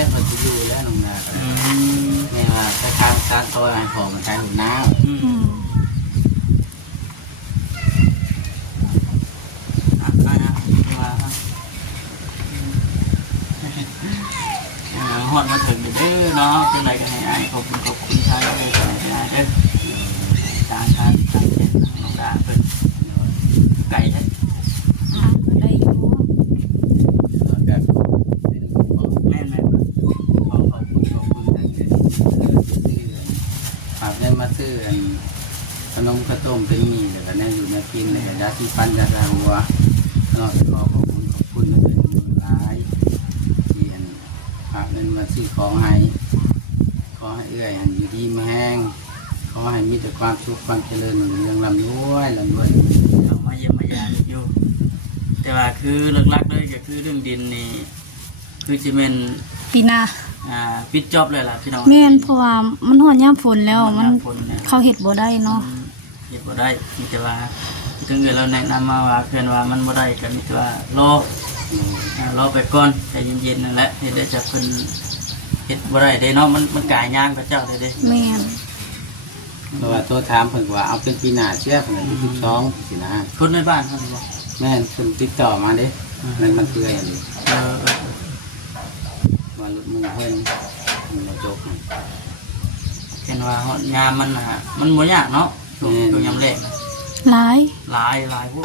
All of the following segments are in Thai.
แล้วมันจะอยู่แล้วน้องนาแม่ว่าไปทางซานซอยให้ของมันใช้หุ่นน้ำฮอดมาถึงเด้อเนาะเป็นไรกันให้อ้ายขอบคุณใช้เลยกันให้อ้ายเด้อทางเส้นน้องดาเพิ่นไก่ใช่ ได้อยู่ แบบแม่ขอบคุณทั้งเดือนฝากเงินมาซื้อขนมข้าวต้มเป็นมีแล้วก็แน่อยู่ในกินแล้วก็ยาสีฟันยาดาหัวเนาะขอบคุณนะเป็นหลายที่ฝากเงินมาซื้อของให้ขอให้เอื้อยอยู่ดีไม่แห้งขอให้มีแต่ความสุขความเจริญเรื่องลำรวยเอามาเยี่ยมมายามอยู่แต่ว่าคือหลักๆเลยก็คือเรื่องดินนี่คือจิเมนปีหน้าปิดจอบเลยล่ะพี่น้องแม่นเพราะว่ามันฮอดยามฝนแล้วมันเขาเฮ็ดบ่ได้เนาะเฮ็ดบ่ได้มีแต่ว่าถึงเราแนะนำมาว่าเพื่อนว่ามันบ่ได้ก็มีแต่ว่ารอไปก่อนใจเย็นๆนั่นแหละเฮ็ดได้จากเพิ่นเฮ็ดบ่ได้เด้เนาะมันกายย่างพระเจ้าได้เด้แม่นเพราะว่าตัวถามเพิ่นว่าเอาเป็นปีหน้าเชื่อเพิ่นที่12สินะคนในบ้านเพิ่นบ่แม่นเพิ่นติดต่อมาเด้มันเปื่อยนี่ว่าลุดมือเพิ่นมาจบเห็นว่าฮอดยามมันน่ะมันบ่ยากเนาะช่วงยามแรกหลายพวก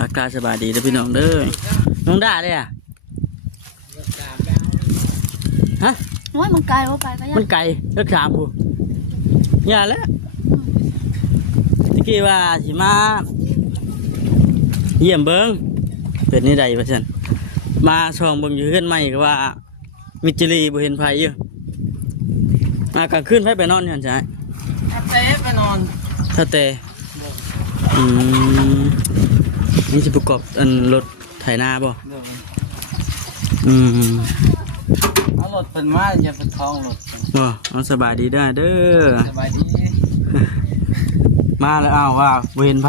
อากาศสบายดีเด้อพี่น้องเด้อน้องด่าเด้อ่ะฮะโอ้ยมันไกลว่าไปก็ยากมันไกลเลิกถามผู้อย่าแล้วตะกี้ว่าสิมาเยี่ยมเบิ้งเป็นนี่ใดวะฉันมาช่องเบิ้งอยู่เฮือนใหม่ก็ว่ามิจิลีบ่เห็นไผอยู่มากลางคืนไผไปนอนเนี่ยใช่เต้ไปนอนถ้าเตนี่สิประกอบรถไถนาบ่เอารถเป็นมาอย่าเป็นท้องรถบ่เอาสบายดีได้เด้อสบายดีมาแล้วเอาว่าบ่เห็นไผ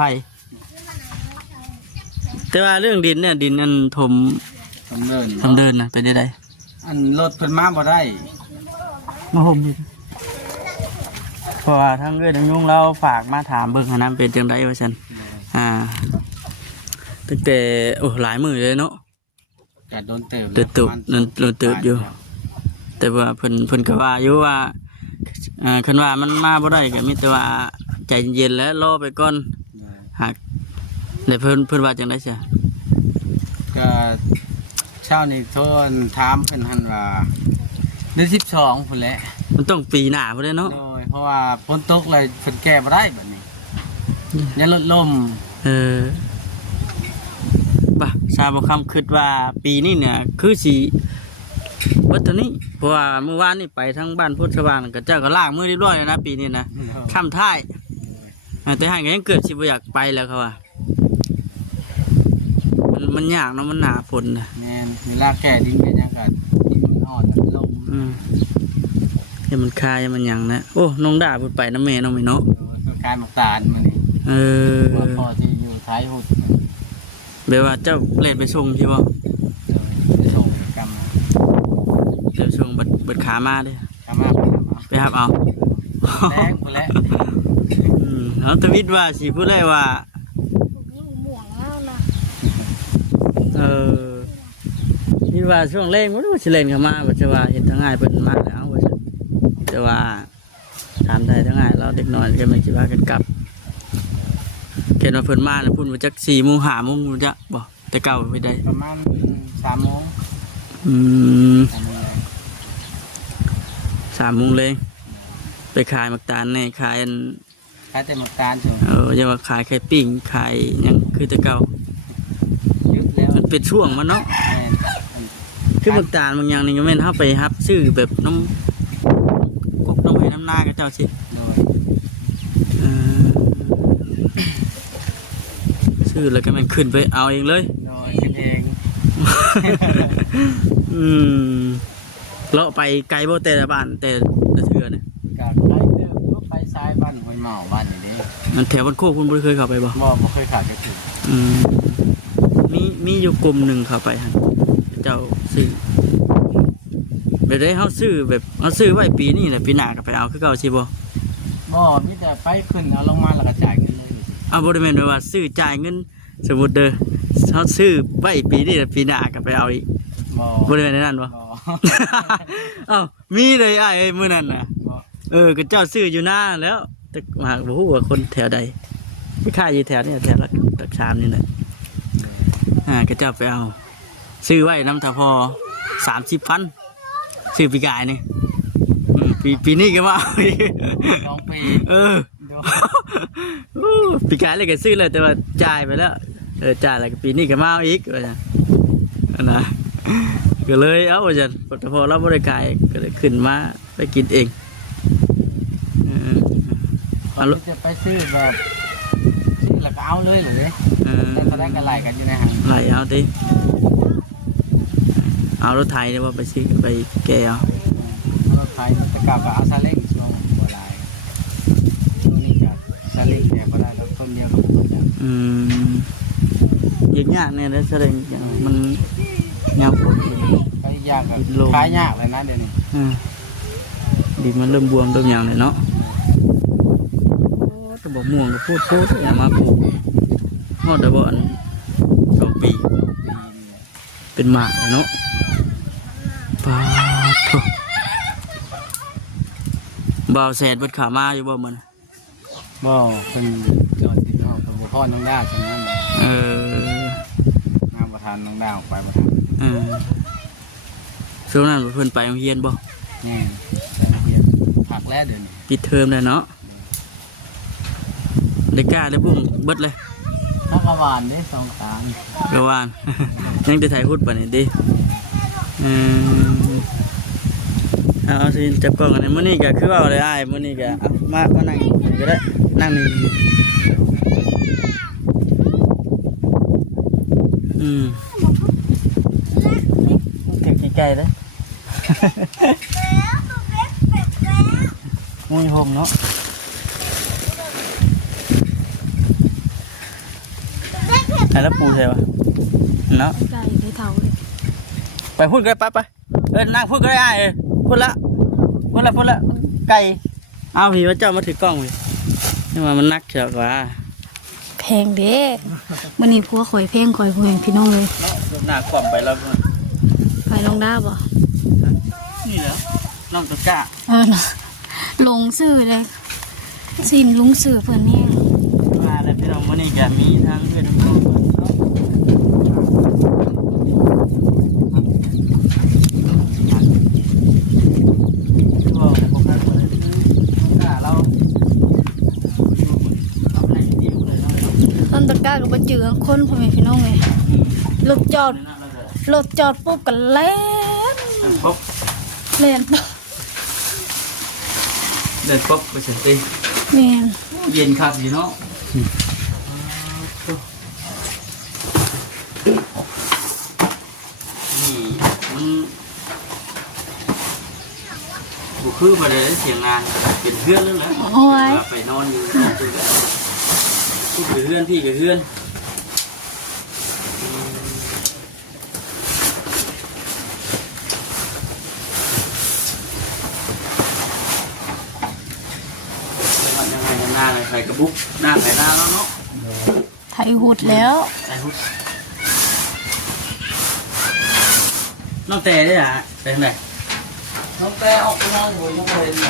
แต่ว่าเรื่องดินเนี่ยดินอันถมเดินนะเป็นได้อันรถเป็นมาบ่ได้มาห่มดิเพราะว่าทั้งเรื่องทั้งยุ่งเราฝากมาถามเบิ่งหาน้ำเป็นจังไดว่าฉันตั้งแต่โอ้หลายมื้อเลยเนาะแต่โดนเติบอยู่แต่ว่าเพิ่นก็ว่าอยู่ว่าคันว่ามันมาบ่ได้ก็มีแต่ว่าใจเย็นแล้วรอไปก่อนหากแล้วเพิ่นว่าจังได๋ซะก็เช้านี้โทรถามเพิ่นหั่นว่าเดือน12พุ่นแหละมันต้องปีหน้าพุ่นเนาะเพราะว่าฝนตกเลยเพิ่นแก้บ่ได้บัดนี้ยันลดลมบ่ทราบบ่คำคิดว่าปีนี้เนี่ยคือสิวัดตัวนี้เพราะว่าเมื่อวานนี่ไปทั้งบ้านพุทธสว่างก็เจ้าก็ล้างมือเรียบร้อยแล้วนะปีนี้นะทำท่ายแต่ห่างกันยังเกิดสิบ่อยากไปแล้วเขาว่ามันยากเนาะมันหนาฝนนะแม่นเวลาแก่ดินกันยังก็ดินมันอ่อนลมยังมันคายมันยังนะโอ้น้องด่าพูดไปน้ำแม่น้องไม่เนาะกายหมักตาลมานี่ว่าพอที่อยู่ท้ายหุดเบลว่าเจ้าเล่นไปส่งใช่ป่ะไปส่งกรรมเดี๋ยวส่งบัดขามาดิขามาไปครับเอาแรงหมดแล้วแล้วทวิตว่าสิพูดได้ว่านี่ว่าช่วงเล่งมันว่าสิเล่นเข้ามาว่าจะว่าเห็นทั้งง่ายเป็นมากแล้วว่าจะว่าถามไทยทั้งง่ายเราเด็กน้อยก็ไม่คิดว่ากันกลับเกณฑ์มาเพิ่นมาแล้วพูดมาจาก4 โมง 5 โมงรู้จักบ่แต่เก่าไม่ได้ประมาณ3 โมง3 โมงเลยไปขายหมักตาลในขายแต่หมักตาลใช่ไหมจะว่าขายไข่ปิ้งขายยังคือแต่เก่ามันเป็นช่วงมันเนาะคือหมักตาลบางอย่างนี่ก็แม่นเข้าไปฮับซื้อแบบน้ำก๊กน้ำให้น้ำนากับเจ้าสิซื้อแล้วก็มันขึ้นไปเอาเองเลยขึ้นเอง เลาะไปไกลบ่แต่ละบ้านแต่ละเทื่อเนี่ย ก็ไปเด้อไปซ้ายบ้านห้วยเมาบ้านนี่เด้ มันแถวบ้านโคกคุณบ่เคยเข้าไปบ่ บ่เคยขาดจักที มีอยู่กลุ่มหนึ่งเข้าไปฮะเจ้าซื้อแบบได้เขาซื้อแบบเขาซื้อไว้ปีนี้แหละปีหน้าก็ไปเอาคือเก่าสิบ่ บ่มีแต่ไปขึ้นเอาลงมาแล้วก็จ่ายเงินเลย เอาบ่ได้แม่นว่าซื้อจ่ายเงินสมมุติเด้อเขาซื้อไว้ปีนี้แหละปีหน้าก็ไปเอาอีก บ่ บ่ได้แม่นนั่นบ่ บ่ เอ้ามีเลยอ้ายเอ้ยมื้อนั้นน่ะ บ่ ก็เจ้าซื้ออยู่หน้าแล้วแต่หากบ่ฮู้ว่าคนแถวใดไปขายอยู่แถวนี้แถวตักชามนี่แหละก็เจ้าไปเอาซื้อไว้น้ำตาพอ30,000ซื้อปีกายนี่ปีนี้ก็มาเอาอีก 2 ปี ปีกายเลยก็ซื้อเลยแต่ว่าจ่ายไปแล้วจ่ายแล้วก็ปีนี้ก็มาเอาอีกว่าจังนะก็เลยเอาว่าจังแต่พอเราบ่ได้ขายก็เลยขึ้นมาไปกินเอง เราจะไปซื้อแบบซื้อแล้วก็เอาเลยเหรอเนี่ยแต่เขาได้กันไหลกันอยู่ในห้าง ไหลเอาดิเอารถไทยเนี่ยว่าไปซื้อไปแกเอา รถไฟตะกลับก็เอาซาเล้งช่วงโบราณช่วงนี้ก็ซาเล้งเนี่ยก็ได้แล้วคนเดียวก็หมดแล้ว ยิ่งยากเนี่ยนะแสดงอย่างมันยาวผล ก็ยากก็ขายยากเลยนะเดี๋ยวนี้ ดิมันเริ่มบวมเริ่มอย่างเลยเนาะจะบอกม่วงก็พูดอย่ามาปลูกฮอดแต่บ่อน2 ปีเป็นหมากเลยเนาะปาโถบ่าวแสนเบิดขามาอยู่บ่มัน บ่เป็นจอดติดนอกกับบุพ่อน้องดาวตรงนั้นงานประธานน้องดาวไปประธาน ช่วงนั้นเพิ่นไปโรงเรียนบ่ นี่ผักแล้วเดี๋ยวนี้ ปิดเทอมแล้วเนาะได้กล้าได้พุ่งเบิดเลย ถ้ากระวานได้2 ตาม กระวาน ยังจะถ่ายพูดป่ะนี่ดิเอาสิจับกล้องกันมื้อนี้ก็คือว่าอะไรอ้ายมื้อนี้ก็มานั่งก็ได้นั่งนี่ถึงไกลๆเด้อมุ้ยหอมเนาะแล้วปูใช่ปะเนาะ ไก่ได้เท่าเลย ไปพูดกันไปนั่งพูดกันได้พูดละไก่เอาพี่ว่าเจ้ามาถือกล้องเลยนี่ว่ามันนักเชียวว่า แพงเด้มื้อนี้ผัวข่อยแพงข่อยบ่เห็นพี่น้องเลย หน้าความไปแล้ว ไปน้องดาบ่ นี่เหรอน้องตะกะ นะลงซื้อเลยสินลุงซื้อเพิ่นแห้ง มาแล้วพี่น้องวันนี้ก็มีทางเพื่อนน้องต้นตะกร้าก็บ่เจือคนพ่อแม่พี่น้องเลยรถจอดปุ๊บก็แล่น ปุ๊บ แล่นปุ๊บ เดินปุ๊บไปสิตี แม่น เย็นครับพี่น้องนี่มันบุคือมาเลยเสียงงานเป็นเพื่อนแล้วแหละ โอ้ย ไปนอนอยู่พี่กับเพื่อนพี่กับเพื่อนยังไงหน้าเลยใครกระบุกหน้าใครหน้าแล้วเนาะ ไทยหุดแล้ว ใส่หุดน้องแต่ได้หรอเป็นไง น้องแต่ออกไปนอนอยู่ยังไม่เห็นมา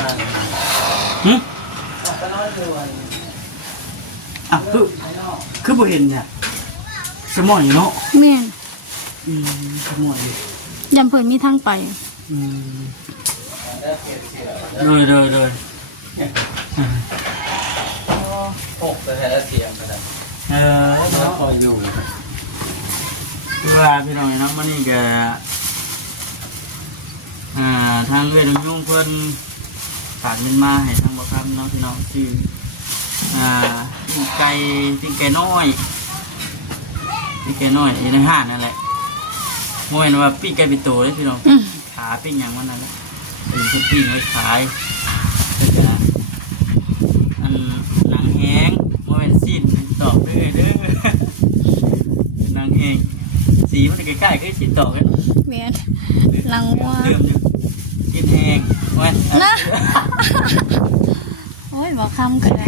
ออกไปนอนอยู่ อ่ะคือบ่เห็นเนี่ยสมองอยู่เนาะ แม่น สมองอยู่ ยำเพิ่นมีทางไป เลย ปกแต่ละเสียงก็ได้ เนาะ คอยอยู่ คือว่าพี่น้องเนาะมันนี่ก็ทางเรื่องยุ่งเพิ่นฝากเงินมาให้ทางบ่คำเนาะพี่น้องชื่อติ้งไก่น้อยอยู่ในห้างนั่นแหละ โมเห็นว่าปิ้งไก่เป็นตัวเลยพี่น้องขาปิ้งอย่างมันนั่นแหละเป็นชุดปิ้งไว้ขายก็จะอันหนังแห้งโมเห็นซีนตอกเด้อหนังแห้งสีมันใกล้ๆก็สีตอกเลย แม่นหนังวัว เติมอยู่ซีนแห้งโมเห็น นะโอ้ยบ่คำก็ได้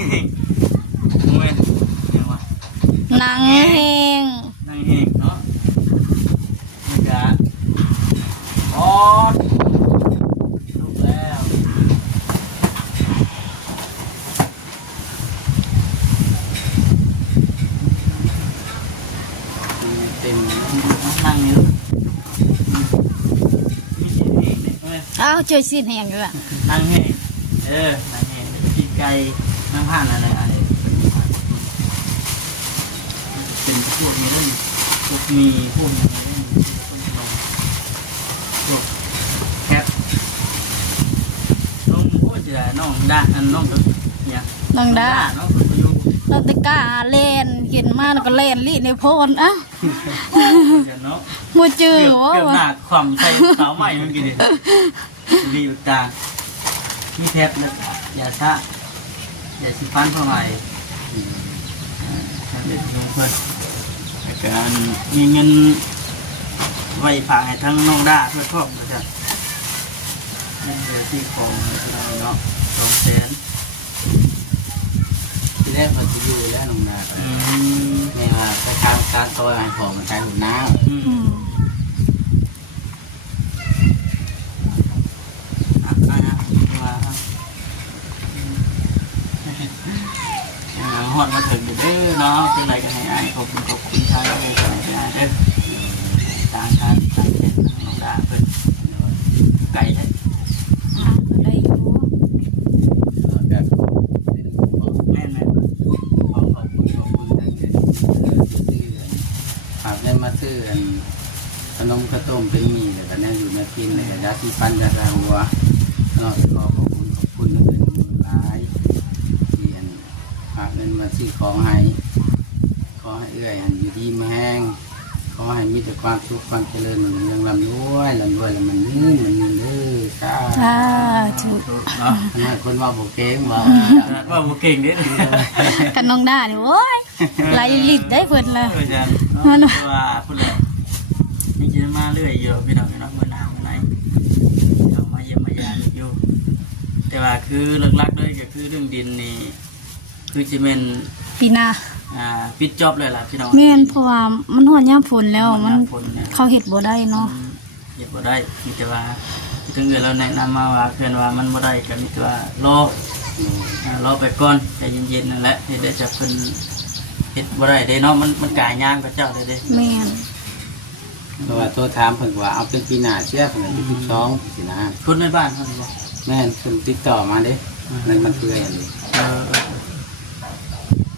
โมเห็นยังวะ หนังแห้ง หนังแห้งเนาะมันจะออดลุกแล้ว เต็ม นั่งอยู่มีเสียงเองเนี่ย อ้าวเจอสิ้นแห้งอยู่อ่ะ นั่งให้นั่งให้กินไก่นั่งผ่านอะไรเป็นพวกนี้เรื่องพวกมีพวกอะไรเรื่องพวกแคปน้องโอ้จะน้องด่าอันน้องก็เนี่ย น้องดา น้องก็อยู่ เราตะกร้าเล่นเห็นมาแล้วก็เล่นลีในโพนอ้าว เนาะ มัวจือ เกือบ วะ หน้าความใส่ขาวใหม่เมื่อกี้เนี่ยรีบตามีแทบนะอย่าซะอย่าสิฟันเท่าไหร่เด็กลงเพื่อนการมีเงินไว้ฝากให้ทั้งน้องด้าเพื่อครอบนะครับนี่คือที่ของเราเนาะ200,000 ที่แรกมันจะอยู่แล้วน้องนาแม่ว่าไปทางการซอยให้ของมันใช้หุ่นน้า อืม ฮอดมาถึงเด้อเนาะเป็นไรกันให้อ้ายขอบคุณชายเลยกันให้อ้ายเด้อต่างกันต่างเช่นน้องดาเพิ่นไก่เด้อ อ่ะได้อยู่ แบบเป็นของ แม่น ขอบคุณตั้งแต่ฝากได้มาซื้อขนมข้าวต้มเป็นมีแล้วก็แน่อยู่ในกินเลยยาที่ฟันยาดาหัวก็ขอบคุณนั่นเป็นมือร้ายที่ฝากเงินมาซื้อของให้ขอให้เอื้อยอยู่ดีไม่แห้งขอให้มีแต่ความสุขความเจริญมันยังลำรวยแล้วมันยืนเด้อจ้า อ่าถูก เนาะ ขนาดคนว่าโบเก่งว่า ว่าบ่เก่งเด้อ กันน้องด้าเนี่ยโอ้ยไหลลิดได้เพิ่นเลย อาจารย์เนาะว่าพุ่นแหละนี่จะมาเรื่อยอยู่พี่น้องเนาะมื้อหน้ามื้อไหนเดี๋ยวมาเยี่ยมมายามอยู่แต่ว่าคือหลักๆเลยก็คือเรื่องดินนี่คือสิแม่น ปีหน้า ปิดจอบเลยล่ะพี่น้อง แม่นเพราะว่ามันฮอดยามฝนแล้วมัน ฝนเนี่ย เขาเฮ็ดบ่ได้เนาะ เก็บบ่ได้มีแต่ว่าถึงเงินเราแนะนำมาว่าเพื่อนว่ามันบ่ได้ก็มีแต่ว่ารอไปก่อนใจเย็นๆนั่นแหละเฮ็ดได้จะเพิ่นเฮ็ดบ่ได้เด้เนาะมันกายยางกับเจ้าได้เด้ แม่น เพราะว่าตัวถามเพิ่นว่าเอาเป็นปีหน้าเชื่อเพิ่นเป็น12สินะ คนในบ้านเฮานี่บ่ แม่นเพิ่นติดต่อมาเด้นั่นมันคืออันนี้ เออ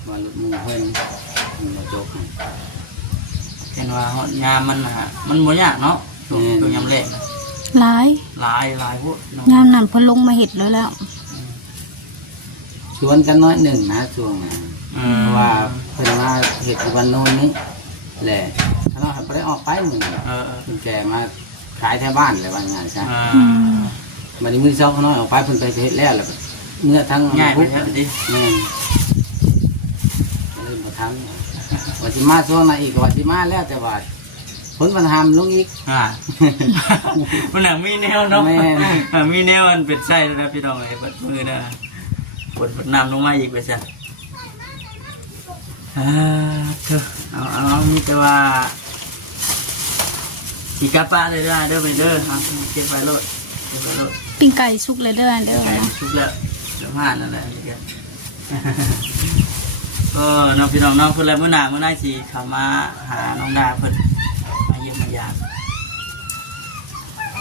ว่ารถมุ่งเพิ่นมาจก เห็นว่าฮอดยามมันน่ะมันบ่ยากเนาะช่วงยามแรก หลาย หลายพวกเนาะ ยามนั้นเพิ่นลงมาเฮ็ดแล้ว ชวนกันน้อยหนึ่งนะช่วงนั้นเพราะว่าเพิ่นมาเฮ็ดอยู่วันโน้นนี้แหละถ้าเราบ่ได้ออกไปมื้อนี้ เออ เพิ่นแกมาขายแถวบ้านเลยว่าง่ายซะ อืม บัดนี้มื้อเช้าเขาน้อยออกไปเพิ่นไปเฮ็ดแล้วแล้วเมื่อทั้ง ง่ายไปเยอะดิ แม่นเลยบ่ทันว่าสิมาช่วงไหนอีกว่าสิมาแล้วแต่ว่าผลมันหามลงอีก มันน่ะมีแนวเนาะ แม่ มีแนวมันเป็นไส้แล้วนะพี่น้องเอ้ยบัดมือน่ะปวดน้ำลงมาอีกไปซะเถอะเอามีแต่ว่าสีกาป้าเลยได้เด้อไปเด้อเก็บไปโลดเก็บไปโลด ปิ้งไก่สุกเลยเด้อเด้อ ไก่ นะ ชุบแล้วเดี๋ยวผ่านนั่นแหละนี่แกก็น้องพี่น้องน้องเพิ่นแล้วมื้อหน้ามื้อไหนสิเข้ามาหาน้องดาเพิ่นมาเยี่ยมมายาม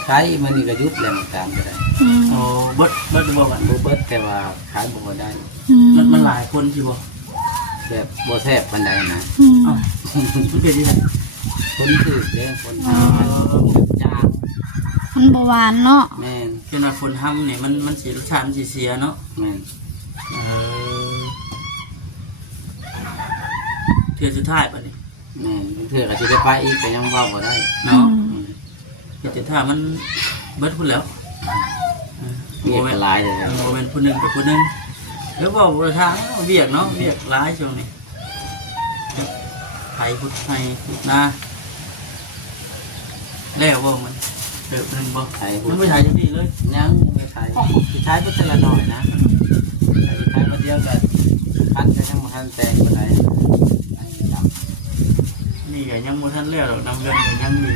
ขายมื้อนี้ก็หยุดแล้วมันตามก็ได้ อืม โอ้เบิดบ่กัน บ่เบิดแต่ว่าขายบ่ได้ อืม มันหลายคนสิบ่ แบบบ่แซ่บปานใดนะ อืม เอ้ามันเป็นยังไง คนถือเด้คนทำจาง มันบ่หวานเนาะ แม่น คือว่าคนทำเนี่ยมันสีรสชาติมันสีเสียเนาะ แม่น เทือสุดท้ายป่ะนี่ แม่นเถื่อก็สิได้ไปอีกก็ยังว่าบ่ได้ เนาะ อืม กิจท่ามันเบิดพุ่นแล้ว เวียกหลายเลย โมเป็นผู้หนึ่งกับผู้หนึ่งหรือว่าบริทางเวียกเนาะเวียกร้ายช่วงนี้ไทยพุทธไทยพุทธนาแล้วบ่มันเกิดเป็นบ่ ไทย มันไม่ถ่ายจังนี้เลย ยังไม่ไทยสุดท้ายก็จะละหน่อยนะสุดท้ายก็เดียวกันพันจะยังมาทันแตงไปไหน นี่ก็ยังบ่ทันแล้วดอกน้ำเงินก็ยังมี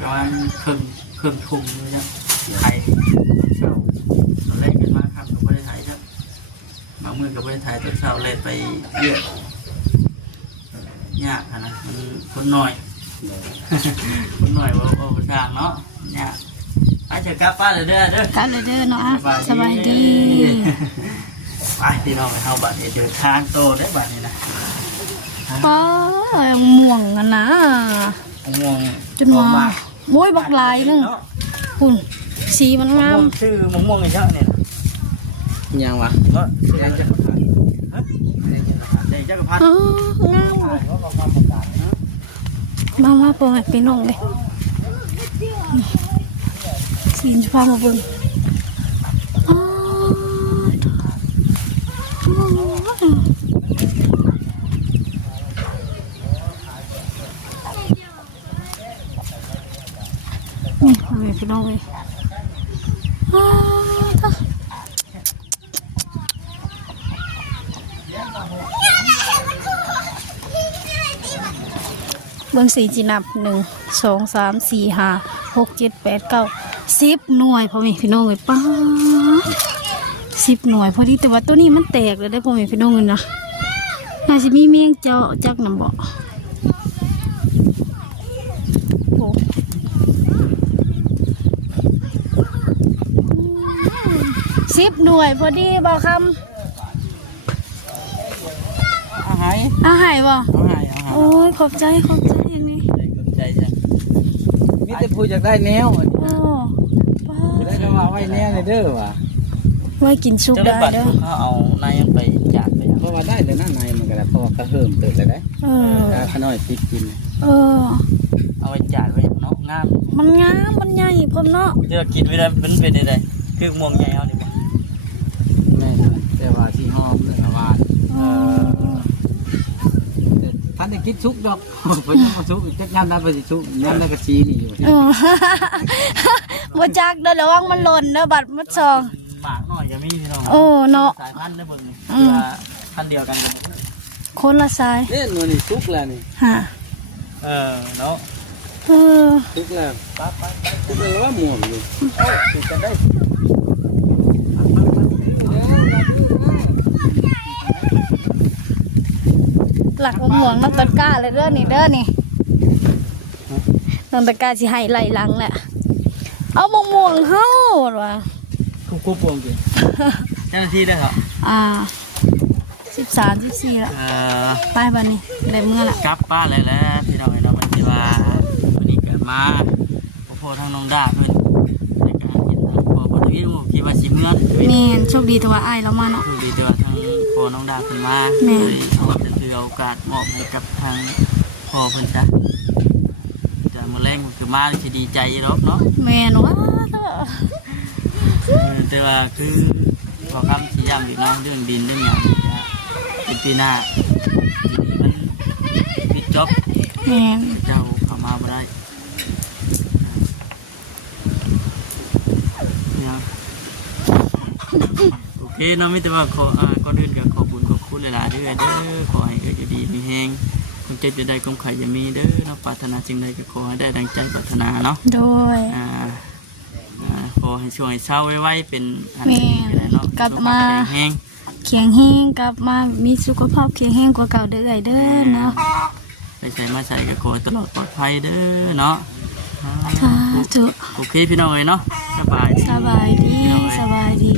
ประมาณครึ่งทุ่มเลยนะไทยเช้าตอนแรกกันมาครับก็ไม่ได้ถ่ายครับบางมื้อก็ไม่ได้ถ่ายตอนเช้าเลยไปเรียกยากอะนะมันคนน้อย คนหน่อยว่าทางเนาะเนี่ยอาจจะกลับป้านเลยเด้อ กันเลยเด้อเนาะสบายดี ไปที่น้องไปเข้าบัตรเดินทางโตได้บัตรนี่นะ ป้าม่วงอะนะ ง่วง จนว่าโว้ยบักลายนึงคุณสีมันงาม ชื่อม่วงอีกเยอะเนี่ย ยังวะ ก็ แดงจะพัน แดงจักรพรรดิ อ๋องามมาเปิดไปน้องเลยสีนจะพามาเบิ่งอ๋อนี่มาไปน้องเลยอ๋อเบิ่งสีจีนับ1 2 3 4 5 6 7 8 9 10 หน่วยพ่อแม่พี่น้องเลยป้า10 หน่วยพอดีแต่ว่าตัวนี้มันแตกเลยได้พ่อแม่พี่น้องเลยนะน่าจะมีเมียงเจาะจักน้ำบ่โอ้10 หน่วยพอดีบ่คำ เอาหาย อาหายบ่ เอาหาย โอ้ยขอบใจอย่างนี้ ใจจัง มีแต่ผู้อยากได้แนว โอ้ป้า ได้ก็ว่าไว้แนวเลยเด้อว่ะ ไว้กินซุป เจ้า ได้ บัตร เด้อ เขาเอานายยังไปจัดไป เพราะว่าได้แต่หน้าในมันก็ได้เพราะว่าก็เพิ่มเติมเลยได้ เออ ขน้อยติดกิน เออ เอาไปจัดไว้เนาะงาม มันงามมันใหญ่พร้อมเนาะ เดี๋ยวกินไม่ได้เป็นยังไงคือม่วงใหญ่เอาดิ แม่แต่ว่าที่ห้องเรื่องว่าท่านได้คิดชุกดอกเพิ่นมาชุกจักงานได้ไปสิชุกงานได้ก็ชี้นี่อยู่ เออ บ่จักเด้อระวังมันหล่นเด้อบัดมัดซอง หมากหน่อยจะมีพี่น้อง โอ้เนาะ สายพันธุ์ได้เบิ่งว่าพันธุ์เดียวกันกัน คนละสาย เนี่ยมันนี่ชุกแล้วนี่ ฮะ เนาะ เออ ชุกแล้วชุกแล้วว่าม่วงอยู่ ติดกันได้ หลักมะม่วงน้ำตาลก้าเลยเด้อนี่เด้อนี่น้ำตาลก้าสิให้ไล่หลังแหละเอามะม่วงเฮาว่ะ ควบวงกินเจ้าหน้าที่ได้ครับ 13 14ละไปบัดนี้ได้เมื่อละ กลับป้าเลยแหล้วพี่น้องเนาะมันที่ว่าวันนี้เกิดมาพอทางน้องดาเพิ่นในการเห็นพอพอทวีหมู่คิดว่าสิเมื่อ แม่นโชคดีแต่ว่าอ้ายเรามาเนาะ คือดีแต่ว่าทางพอน้องดาเพิ่นมา แม่ เลยเอาจะถือโอกาสมอบให้กับทางพ่อเพิ่นจ้ะแต่มื้อแรกคือมาสิดีใจเนาะ แม่นว่า แต่ว่าคือพอคำชี้ย้ำอีกเนาะเรื่องดินเรื่องอย่างเป็นปีหน้าทีนี้มันปิดจ็อบ แม่น เจ้าเข้ามาบ่ได้เนี่ยโอเคเนาะไม่แต่ว่าขอก่อนอื่นก็ขอบุญขอบคุณหลายๆเด้อขอให้เกิดจะดีมีแฮงคุณเจ็บจะได้กงไข่จะมีเด้อเนาะปรารถนาสิ่งใดก็ขอให้ได้ดังใจปรารถนาเนาะ โดย ขอให้ช่วยเศร้าไว้เป็นอัน แม่ นี้ก็ได้เนาะ กลับมา สุขภพแข็งแรง แข็งแรงกลับมามีสุขภาพแข็งแรงกว่าเก่าเด้อเด้อเนาะ ไปใส่มาใส่ก็ขอให้ตลอดปลอดภัยเด้อเนาะ สาธุ โอเคพี่น้องเอ้ยเนาะสบายดี สบายดีสบายดี